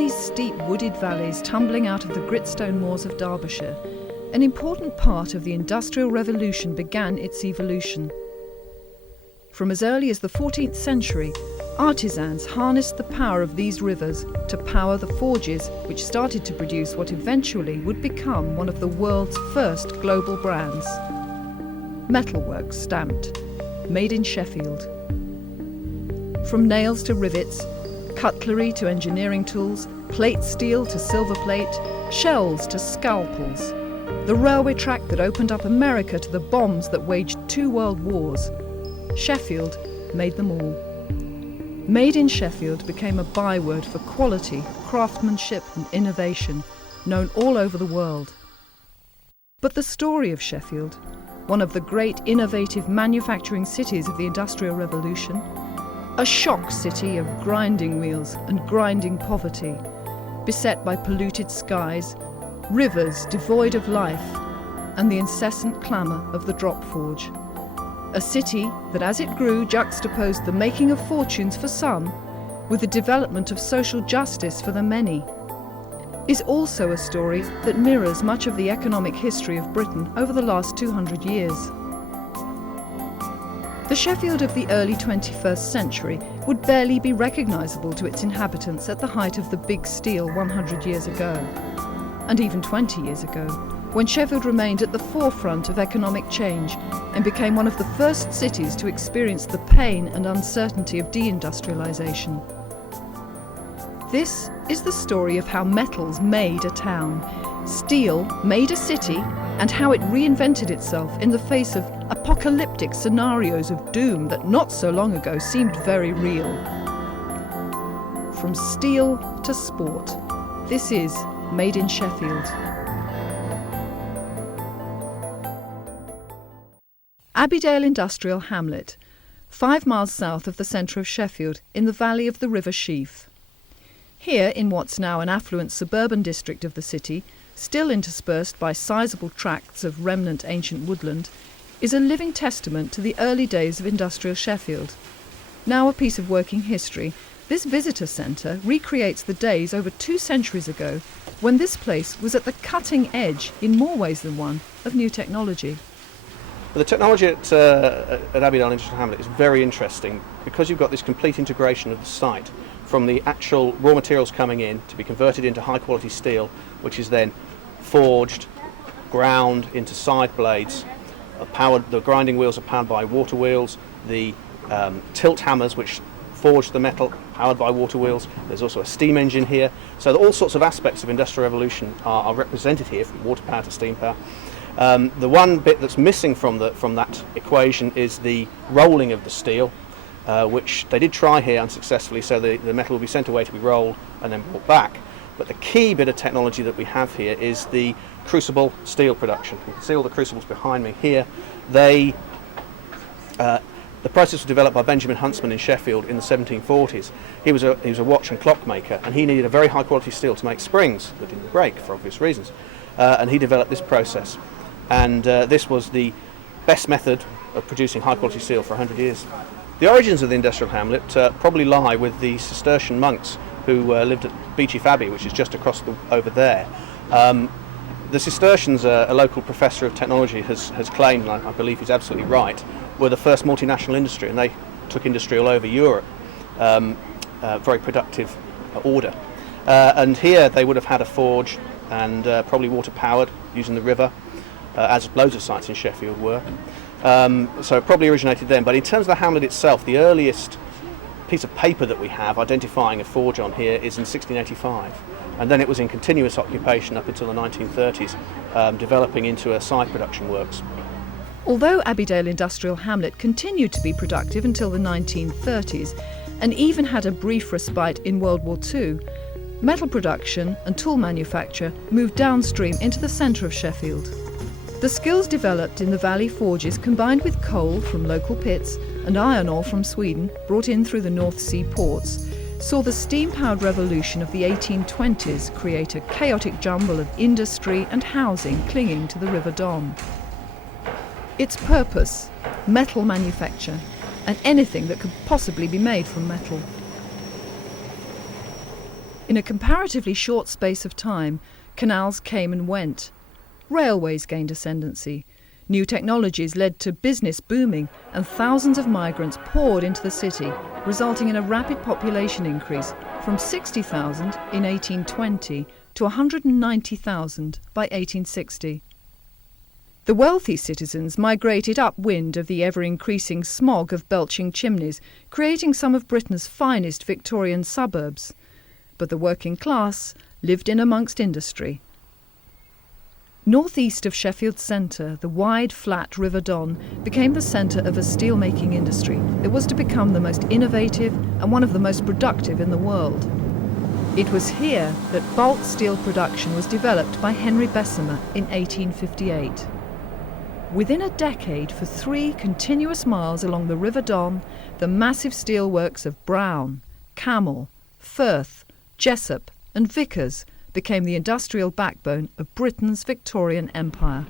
these steep wooded valleys tumbling out of the gritstone moors of Derbyshire, an important part of the Industrial Revolution began its evolution. From as early as the 14th century, artisans harnessed the power of these rivers to power the forges which started to produce what eventually would become one of the world's first global brands. Metalwork stamped, made in Sheffield. From nails to rivets, cutlery to engineering tools, plate steel to silver plate, shells to scalpels. The railway track that opened up America to the bombs that waged 2 world wars. Sheffield made them all. Made in Sheffield became a byword for quality, craftsmanship and innovation, known all over the world. But the story of Sheffield, one of the great innovative manufacturing cities of the Industrial Revolution, a shock city of grinding wheels and grinding poverty, beset by polluted skies, rivers devoid of life, and the incessant clamour of the drop forge. A city that, as it grew, juxtaposed the making of fortunes for some with the development of social justice for the many, is also a story that mirrors much of the economic history of Britain over the last 200 years. The Sheffield of the early 21st century would barely be recognisable to its inhabitants at the height of the Big Steel 100 years ago, and even 20 years ago, when Sheffield remained at the forefront of economic change and became one of the first cities to experience the pain and uncertainty of deindustrialisation. This is the story of how metals made a town, steel made a city, and how it reinvented itself in the face of apocalyptic scenarios of doom that not so long ago seemed very real. From steel to sport, this is Made in Sheffield. Abbeydale Industrial Hamlet, 5 miles south of the centre of Sheffield in the valley of the River Sheaf. Here, in what's now an affluent suburban district of the city, still interspersed by sizable tracts of remnant ancient woodland, is a living testament to the early days of industrial Sheffield. Now a piece of working history, this visitor centre recreates the days over 2 centuries ago when this place was at the cutting edge, in more ways than one, of new technology. The technology at Abbeydale Industrial Hamlet is very interesting because you've got this complete integration of the site, from the actual raw materials coming in to be converted into high quality steel, which is then forged, ground into side blades. The grinding wheels are powered by water wheels, the tilt hammers which forge the metal, powered by water wheels. There's also a steam engine here, so all sorts of aspects of Industrial Revolution are represented here, from water power to steam power. The one bit that's missing from that equation is the rolling of the steel, which they did try here unsuccessfully, so the metal will be sent away to be rolled and then brought back. But the key bit of technology that we have here is the crucible steel production. You can see all the crucibles behind me here. The process was developed by Benjamin Huntsman in Sheffield in the 1740s. He was a watch and clock maker, and he needed a very high quality steel to make springs that didn't break for obvious reasons. And he developed this process. And this was the best method of producing high quality steel for 100 years. The origins of the industrial hamlet probably lie with the Cistercian monks who lived at Beechief Abbey, which is just across over there. The Cistercians, a local professor of technology, has claimed, and I believe he's absolutely right, were the first multinational industry, and they took industry all over Europe. Very productive order. And here they would have had a forge and probably water powered using the river, as loads of sites in Sheffield were. So it probably originated then. But in terms of the hamlet itself, the earliest piece of paper that we have identifying a forge on here is in 1685. And then it was in continuous occupation up until the 1930s, developing into a side production works. Although Abbeydale Industrial Hamlet continued to be productive until the 1930s, and even had a brief respite in World War II, metal production and tool manufacture moved downstream into the centre of Sheffield. The skills developed in the valley forges, combined with coal from local pits and iron ore from Sweden, brought in through the North Sea ports, saw the steam-powered revolution of the 1820s create a chaotic jumble of industry and housing clinging to the River Don. Its purpose, metal manufacture, and anything that could possibly be made from metal. In a comparatively short space of time, canals came and went. Railways gained ascendancy. New technologies led to business booming, and thousands of migrants poured into the city, resulting in a rapid population increase from 60,000 in 1820 to 190,000 by 1860. The wealthy citizens migrated upwind of the ever-increasing smog of belching chimneys, creating some of Britain's finest Victorian suburbs. But the working class lived in amongst industry. Northeast of Sheffield Centre, the wide, flat River Don became the centre of a steel-making industry that was to become the most innovative and one of the most productive in the world. It was here that bulk steel production was developed by Henry Bessemer in 1858. Within a decade, for 3 continuous miles along the River Don, the massive steelworks of Brown, Camel, Firth, Jessup and Vickers became the industrial backbone of Britain's Victorian Empire.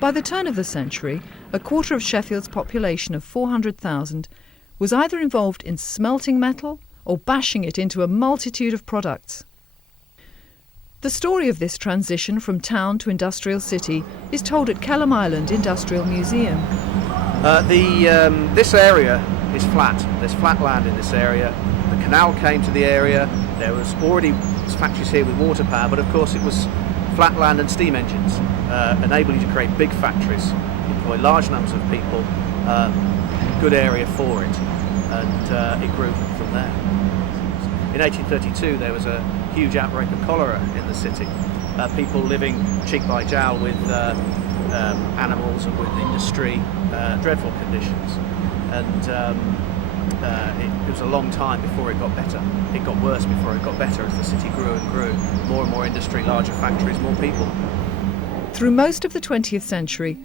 By the turn of the century, a quarter of Sheffield's population of 400,000 was either involved in smelting metal or bashing it into a multitude of products. The story of this transition from town to industrial city is told at Kelham Island Industrial Museum. This area is flat. There's flat land in this area. The canal came to the area. There was already factories here with water power, but of course it was flat land and steam engines, enabling you to create big factories, employ large numbers of people, good area for it, and it grew from there. In 1832 there was a huge outbreak of cholera in the city. People living cheek by jowl with animals and with industry, dreadful conditions, and it was a long time before it got better. It got worse before it got better as the city grew and grew. More and more industry, larger factories, more people. Through most of the 20th century,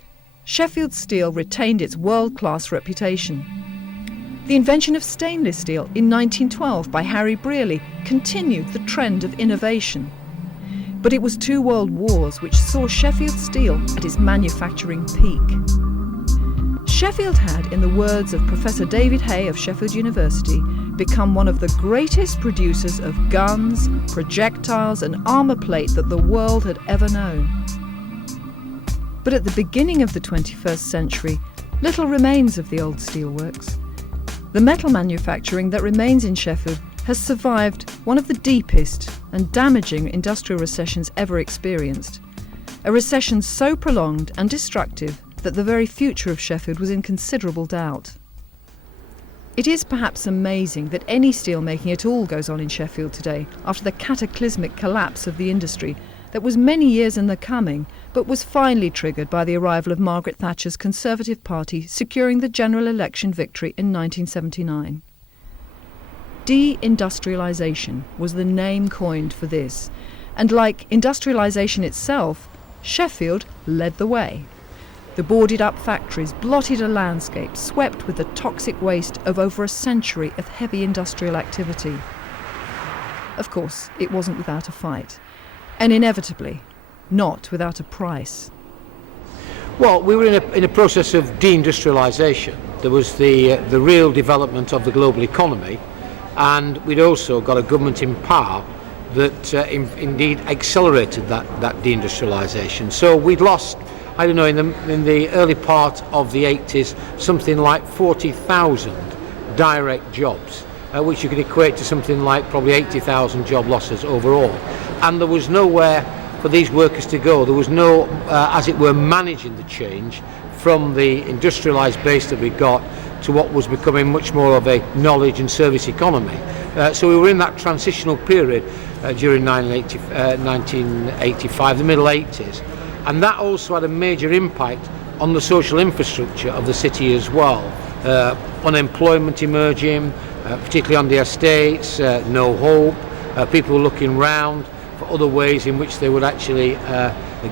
Sheffield steel retained its world-class reputation. The invention of stainless steel in 1912 by Harry Brearley continued the trend of innovation. But it was 2 world wars which saw Sheffield steel at its manufacturing peak. Sheffield had, in the words of Professor David Hay of Sheffield University, become one of the greatest producers of guns, projectiles and armour plate that the world had ever known. But at the beginning of the 21st century, little remains of the old steelworks. The metal manufacturing that remains in Sheffield has survived one of the deepest and damaging industrial recessions ever experienced, a recession so prolonged and destructive that the very future of Sheffield was in considerable doubt. It is perhaps amazing that any steelmaking at all goes on in Sheffield today after the cataclysmic collapse of the industry that was many years in the coming, but was finally triggered by the arrival of Margaret Thatcher's Conservative Party securing the general election victory in 1979. De-industrialisation was the name coined for this, and like industrialisation itself, Sheffield led the way. The boarded-up factories blotted a landscape swept with the toxic waste of over a century of heavy industrial activity. Of course, it wasn't without a fight, and inevitably, not without a price. Well, we were in a process of deindustrialisation. There was the real development of the global economy, and we'd also got a government in power that indeed accelerated that deindustrialisation. So we'd lost, I don't know, in the early part of the 80s, something like 40,000 direct jobs, which you could equate to something like probably 80,000 job losses overall. And there was nowhere for these workers to go. There was no, as it were, managing the change from the industrialised base that we got to what was becoming much more of a knowledge and service economy. So we were in that transitional period during 1985, the middle 80s. And that also had a major impact on the social infrastructure of the city as well. Unemployment emerging, particularly on the estates, no hope, people looking round for other ways in which they would actually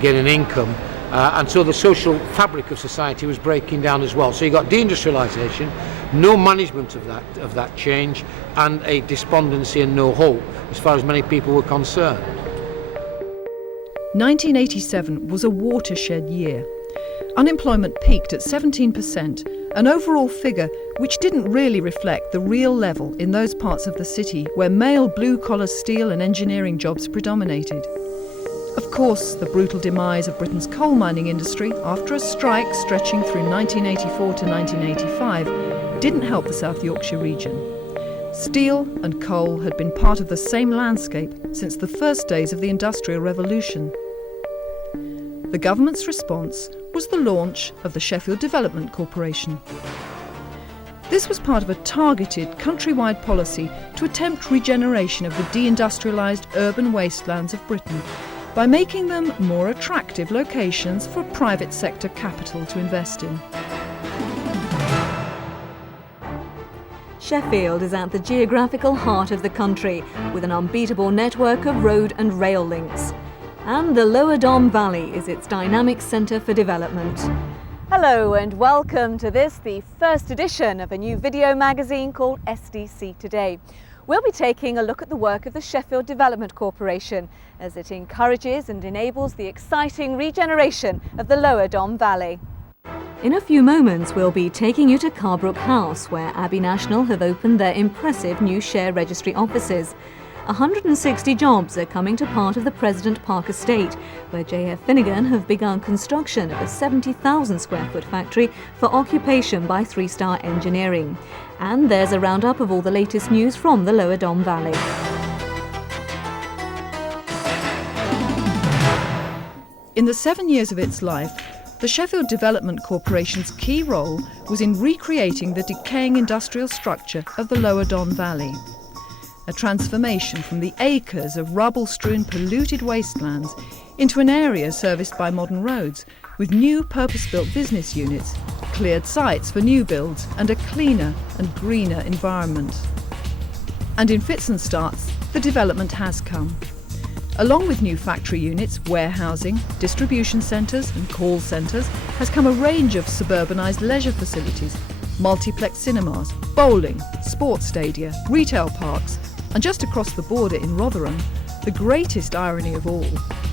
gain an income. And so the social fabric of society was breaking down as well. So you got deindustrialisation, no management of that change, and a despondency and no hope as far as many people were concerned. 1987 was a watershed year. Unemployment peaked at 17%, an overall figure which didn't really reflect the real level in those parts of the city where male blue-collar steel and engineering jobs predominated. Of course, the brutal demise of Britain's coal mining industry after a strike stretching through 1984 to 1985 didn't help the South Yorkshire region. Steel and coal had been part of the same landscape since the first days of the Industrial Revolution. The government's response was the launch of the Sheffield Development Corporation. This was part of a targeted countrywide policy to attempt regeneration of the deindustrialised urban wastelands of Britain by making them more attractive locations for private sector capital to invest in. Sheffield is at the geographical heart of the country, with an unbeatable network of road and rail links. And the Lower Don Valley is its dynamic centre for development. Hello and welcome to this, the first edition of a new video magazine called SDC Today. We'll be taking a look at the work of the Sheffield Development Corporation as it encourages and enables the exciting regeneration of the Lower Don Valley. In a few moments, we'll be taking you to Carbrook House, where Abbey National have opened their impressive new share registry offices. 160 jobs are coming to part of the President Park estate, where JF Finnegan have begun construction of a 70,000 square foot factory for occupation by 3-Star Engineering. And there's a roundup of all the latest news from the Lower Don Valley. In the 7 years of its life, the Sheffield Development Corporation's key role was in recreating the decaying industrial structure of the Lower Don Valley. A transformation from the acres of rubble-strewn polluted wastelands into an area serviced by modern roads, with new purpose-built business units, cleared sites for new builds and a cleaner and greener environment. And in fits and starts, the development has come. Along with new factory units, warehousing, distribution centres and call centres has come a range of suburbanised leisure facilities, multiplex cinemas, bowling, sports stadia, retail parks, and just across the border in Rotherham, the greatest irony of all,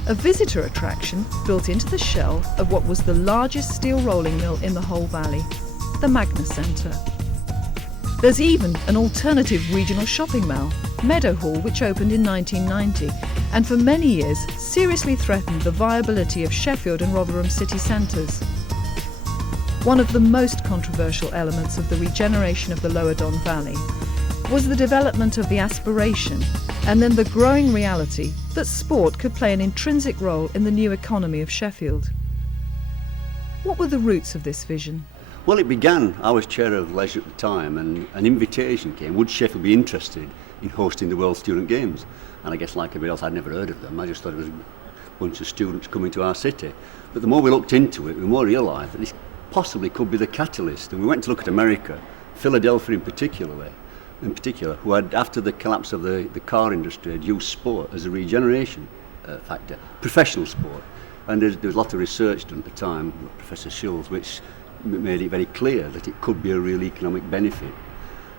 a visitor attraction built into the shell of what was the largest steel rolling mill in the whole valley, the Magna Centre. There's even an alternative regional shopping mall, Meadowhall, which opened in 1990 and for many years seriously threatened the viability of Sheffield and Rotherham city centres. One of the most controversial elements of the regeneration of the Lower Don Valley was the development of the aspiration and then the growing reality that sport could play an intrinsic role in the new economy of Sheffield. What were the roots of this vision? Well, it began, I was chair of leisure at the time, and an invitation came, would Sheffield be interested in hosting the World Student Games? And I guess like everybody else, I'd never heard of them. I just thought it was a bunch of students coming to our city. But the more we looked into it, the more we realised that this possibly could be the catalyst. And we went to look at America, Philadelphia in particular, who had, after the collapse of the car industry, had used sport as a regeneration factor, professional sport. And there was a lot of research done at the time, Professor Schulz, which made it very clear that it could be a real economic benefit.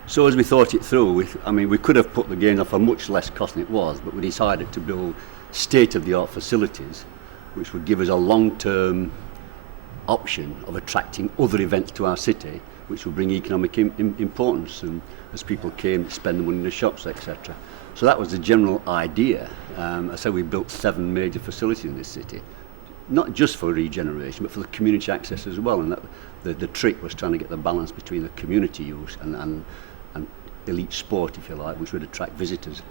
So as we thought it through, we could have put the games off for much less cost than it was, but we decided to build state-of-the-art facilities which would give us a long-term option of attracting other events to our city, which would bring economic importance, and as people came to spend the money in the shops, etc. So that was the general idea. I said we built 7 major facilities in this city, not just for regeneration, but for the community access as well. And that, the trick was trying to get the balance between the community use and elite sport, if you like, which would attract visitors.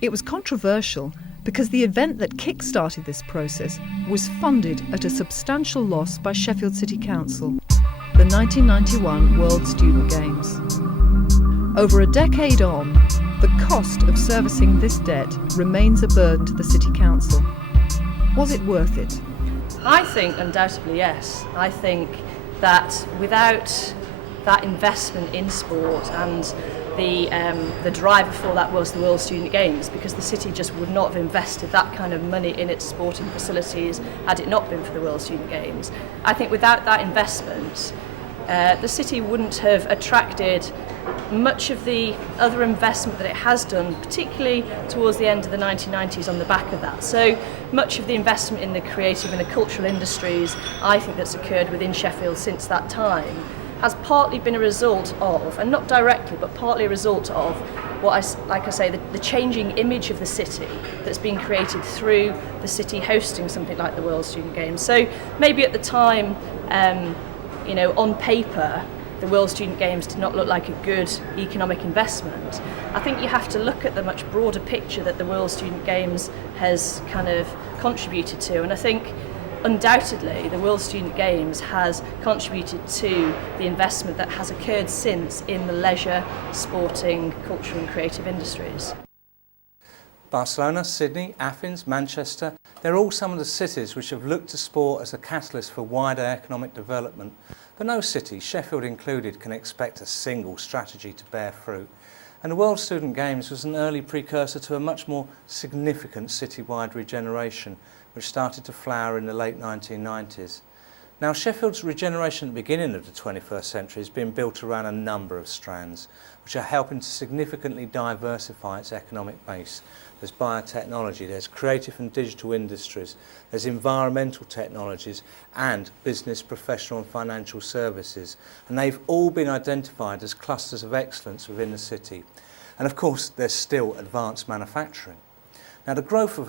It was controversial because the event that kick-started this process was funded at a substantial loss by Sheffield City Council, the 1991 World Student Games. Over a decade on, the cost of servicing this debt remains a burden to the City Council. Was it worth it? I think undoubtedly yes. I think that without that investment in sport and the driver for that was the World Student Games, because the city just would not have invested that kind of money in its sporting facilities had it not been for the World Student Games. I think without that investment, the city wouldn't have attracted much of the other investment that it has done, particularly towards the end of the 1990s on the back of that. So much of the investment in the creative and the cultural industries, I think, that's occurred within Sheffield since that time has partly been a result of, and not directly, but partly a result of the changing image of the city that's been created through the city hosting something like the World Student Games. So maybe at the time, on paper, the World Student Games did not look like a good economic investment. I think you have to look at the much broader picture that the World Student Games has kind of contributed to, and I think undoubtedly the World Student Games has contributed to the investment that has occurred since in the leisure, sporting, cultural and creative industries. Barcelona, Sydney, Athens, Manchester, they're all some of the cities which have looked to sport as a catalyst for wider economic development. But no city, Sheffield included, can expect a single strategy to bear fruit. And the World Student Games was an early precursor to a much more significant citywide regeneration, which started to flower in the late 1990s. Now, Sheffield's regeneration at the beginning of the 21st century has been built around a number of strands, which are helping to significantly diversify its economic base. There's biotechnology, there's creative and digital industries, there's environmental technologies and business, professional and financial services. And they've all been identified as clusters of excellence within the city. And of course, there's still advanced manufacturing. Now, the growth of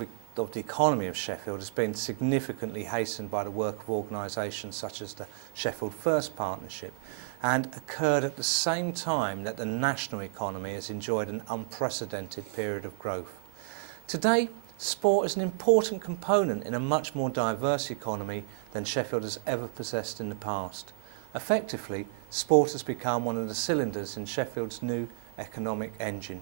the economy of Sheffield has been significantly hastened by the work of organisations such as the Sheffield First partnership, and occurred at the same time that the national economy has enjoyed an unprecedented period of growth. Today, sport is an important component in a much more diverse economy than Sheffield has ever possessed in the past. Effectively, sport has become one of the cylinders in Sheffield's new economic engine.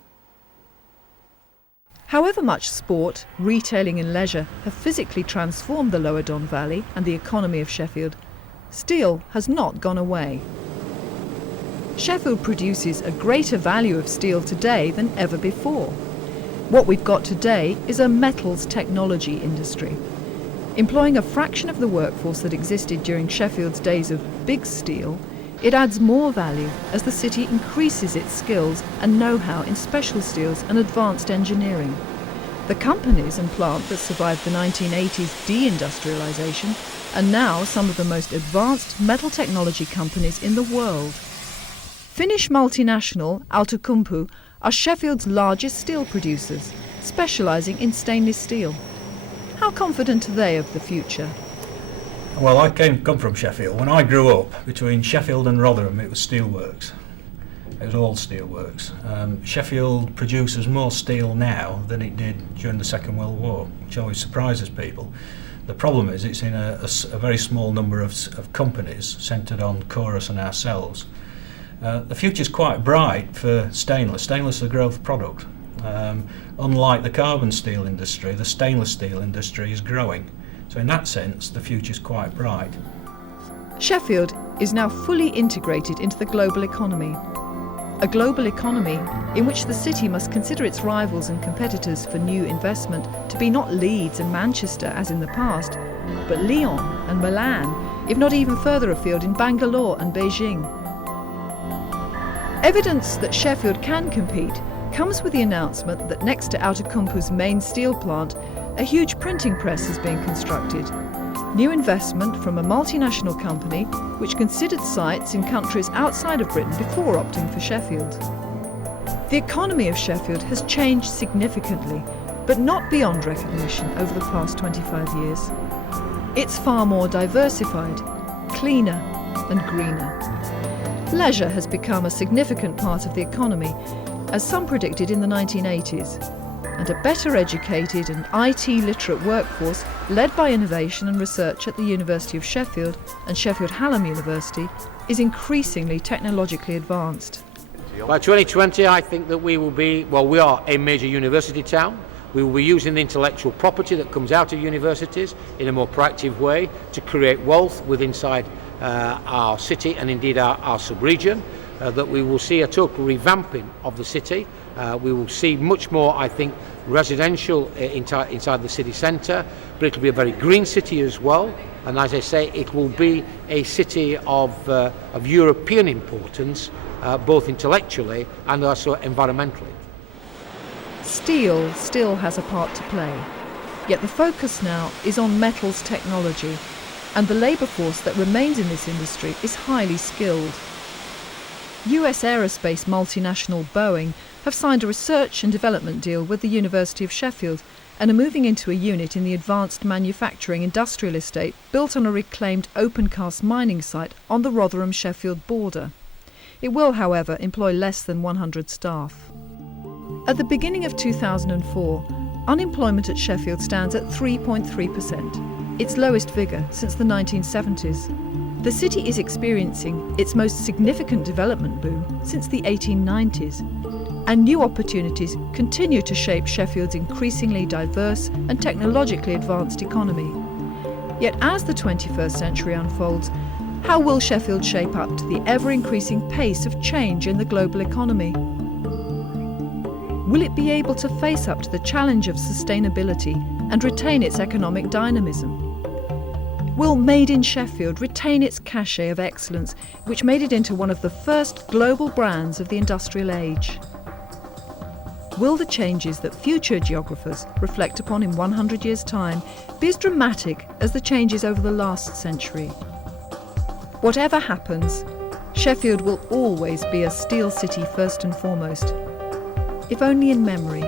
However much sport, retailing and leisure have physically transformed the Lower Don Valley and the economy of Sheffield, steel has not gone away. Sheffield produces a greater value of steel today than ever before. What we've got today is a metals technology industry. Employing a fraction of the workforce that existed during Sheffield's days of big steel, it adds more value as the city increases its skills and know-how in special steels and advanced engineering. The companies and plant that survived the 1980s deindustrialisation are now some of the most advanced metal technology companies in the world. Finnish multinational Outokumpu are Sheffield's largest steel producers, specialising in stainless steel. How confident are they of the future? Well, I come from Sheffield. When I grew up, between Sheffield and Rotherham, it was steelworks. It was all steelworks. Sheffield produces more steel now than it did during the Second World War, which always surprises people. The problem is it's in a very small number of companies centred on Chorus and ourselves. The future's quite bright for stainless. Stainless is a growth product. Unlike the carbon steel industry, the stainless steel industry is growing. So in that sense, the future's quite bright. Sheffield is now fully integrated into the global economy. A global economy in which the city must consider its rivals and competitors for new investment to be not Leeds and Manchester as in the past, but Lyon and Milan, if not even further afield in Bangalore and Beijing. Evidence that Sheffield can compete comes with the announcement that next to Outokumpu's main steel plant, a huge printing press is being constructed. New investment from a multinational company which considered sites in countries outside of Britain before opting for Sheffield. The economy of Sheffield has changed significantly, but not beyond recognition over the past 25 years. It's far more diversified, cleaner and greener. Leisure has become a significant part of the economy, as some predicted in the 1980s, and a better educated and IT literate workforce led by innovation and research at the University of Sheffield and Sheffield Hallam University is increasingly technologically advanced. By 2020, I think that we will be, we are a major university town. We will be using the intellectual property that comes out of universities in a more proactive way to create wealth inside our city and indeed our sub-region, that we will see a total revamping of the city. We will see much more, I think, residential inside the city centre, but it will be a very green city as well. And as I say, it will be a city of European importance, both intellectually and also environmentally. Steel still has a part to play, yet the focus now is on metals technology, and the labour force that remains in this industry is highly skilled. US aerospace multinational Boeing have signed a research and development deal with the University of Sheffield and are moving into a unit in the advanced manufacturing industrial estate built on a reclaimed open-cast mining site on the Rotherham-Sheffield border. It will, however, employ less than 100 staff. At the beginning of 2004, unemployment at Sheffield stands at 3.3%, its lowest figure since the 1970s. The city is experiencing its most significant development boom since the 1890s, and new opportunities continue to shape Sheffield's increasingly diverse and technologically advanced economy. Yet as the 21st century unfolds, how will Sheffield shape up to the ever-increasing pace of change in the global economy? Will it be able to face up to the challenge of sustainability and retain its economic dynamism? Will Made in Sheffield retain its cachet of excellence, which made it into one of the first global brands of the industrial age? Will the changes that future geographers reflect upon in 100 years' time be as dramatic as the changes over the last century? Whatever happens, Sheffield will always be a steel city first and foremost, if only in memory.